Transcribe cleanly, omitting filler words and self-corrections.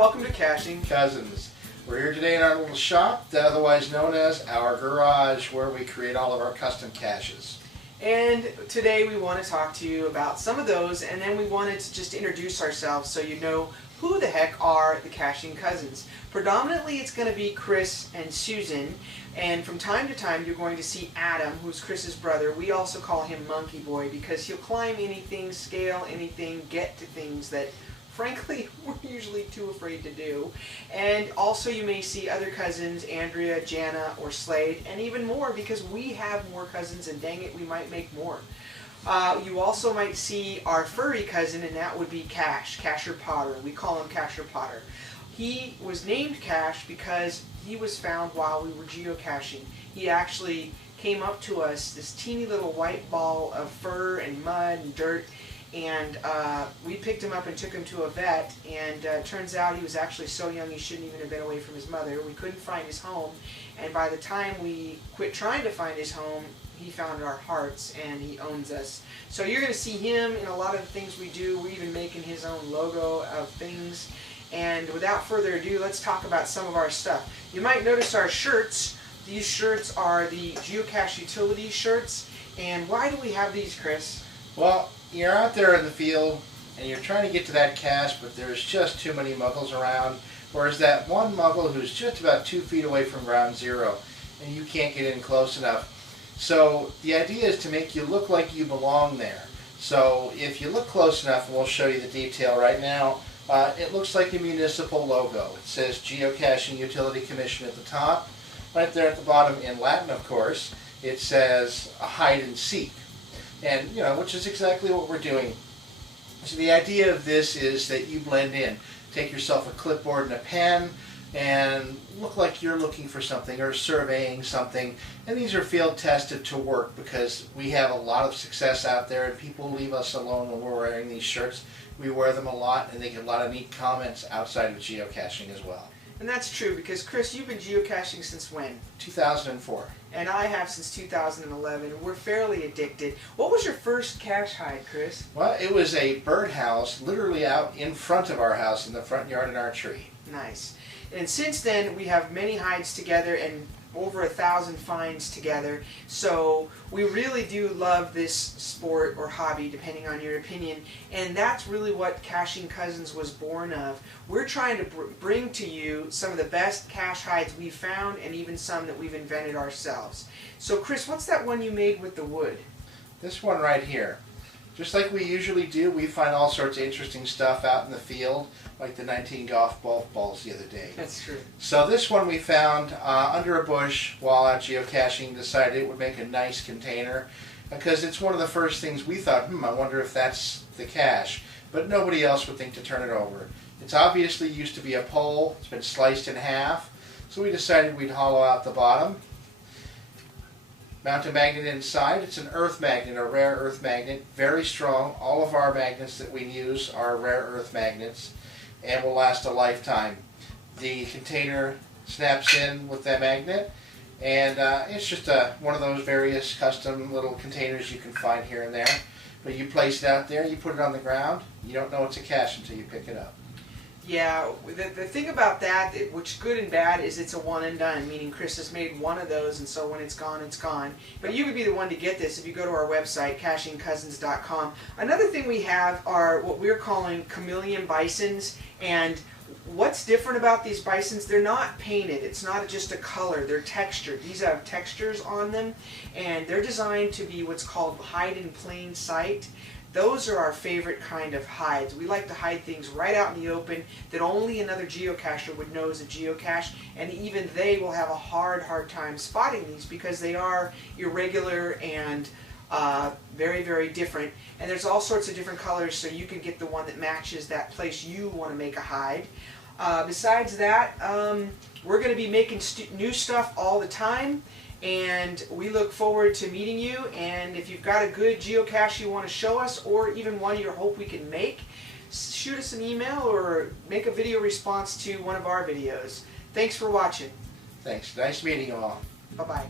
welcome to Caching Cousins. We're here today in our little shop, otherwise known as our garage, where we create all of our custom caches. And today we want to talk to you about some of those, and then we wanted to just introduce ourselves so you know who the heck are the Caching Cousins. Predominantly it's going to be Chris and Susan, and from time to time you're going to see Adam, who's Chris's brother. We also call him Monkey Boy because he'll climb anything, scale anything, get to things that frankly we're usually too afraid to do. And also you may see other cousins, Andrea, Jana, or Slade, and even more because we have more cousins, and dang it, we might make more. You also might see our furry cousin, and that would be Cash, Casher Potter. We call him Casher Potter. He was named Cash because he was found while we were geocaching. He actually came up to us, this teeny little white ball of fur and mud and dirt, and we picked him up and took him to a vet, and turns out he was actually so young he shouldn't even have been away from his mother. We couldn't find his home, and by the time we quit trying to find his home, he found our hearts, and he owns us. So you're going to see him in a lot of the things we do. We're even making his own logo of things. And without further ado, let's talk about some of our stuff. You might notice our shirts. These shirts are the Geocache Utility shirts. And why do we have these, Chris? Well, you're out there in the field and you're trying to get to that cache, but there's just too many muggles around. Whereas that one muggle who's just about 2 feet away from ground zero, and you can't get in close enough. So the idea is to make you look like you belong there. So if you look close enough, and we'll show you the detail right now, it looks like a municipal logo. It says Geocaching Utility Commission at the top. Right there at the bottom, in Latin of course, it says hide and seek. And, you know, which is exactly what we're doing. So the idea of this is that you blend in. Take yourself a clipboard and a pen and look like you're looking for something or surveying something. And these are field tested to work because we have a lot of success out there, and people leave us alone when we're wearing these shirts. We wear them a lot, and they get a lot of neat comments outside of geocaching as well. And that's true because, Chris, you've been geocaching since when? 2004. And I have since 2011. We're fairly addicted. What was your first cache hide, Chris? Well, it was a birdhouse literally out in front of our house in the front yard in our tree. Nice. And since then, we have many hides together and over 1,000 finds together. So we really do love this sport or hobby, depending on your opinion. And that's really what Caching Cousins was born of. We're trying to bring to you some of the best cache hides we've found, and even some that we've invented ourselves. So Chris, what's that one you made with the wood? This one right here. Just like we usually do, we find all sorts of interesting stuff out in the field, like the 19 golf balls the other day. That's true. So this one we found under a bush while out geocaching. Decided it would make a nice container because it's one of the first things we thought, I wonder if that's the cache. But nobody else would think to turn it over. It's obviously used to be a pole. It's been sliced in half. So we decided we'd hollow out the bottom. Mount a magnet inside. It's an earth magnet, a rare earth magnet, very strong. All of our magnets that we use are rare earth magnets and will last a lifetime. The container snaps in with that magnet, and it's just one of those various custom little containers you can find here and there. But you place it out there, you put it on the ground, you don't know it's a cache until you pick it up. Yeah, the thing about that, which is good and bad, is it's a one and done, meaning Chris has made one of those, and so when it's gone, it's gone. But you could be the one to get this if you go to our website, cachingcousins.com. Another thing we have are what we're calling chameleon bisons, and what's different about these bisons, they're not painted. It's not just a color, they're textured. These have textures on them, and they're designed to be what's called hide in plain sight. Those are our favorite kind of hides. We like to hide things right out in the open that only another geocacher would know is a geocache, and even they will have a hard time spotting these because they are irregular and very, very different. And there's all sorts of different colors, so you can get the one that matches that place you want to make a hide. Besides that, we're going to be making new stuff all the time. And we look forward to meeting you, and if you've got a good geocache you want to show us, or even one you hope we can make, shoot us an email or make a video response to one of our videos. Thanks for watching. Thanks. Nice meeting you all. Bye-bye.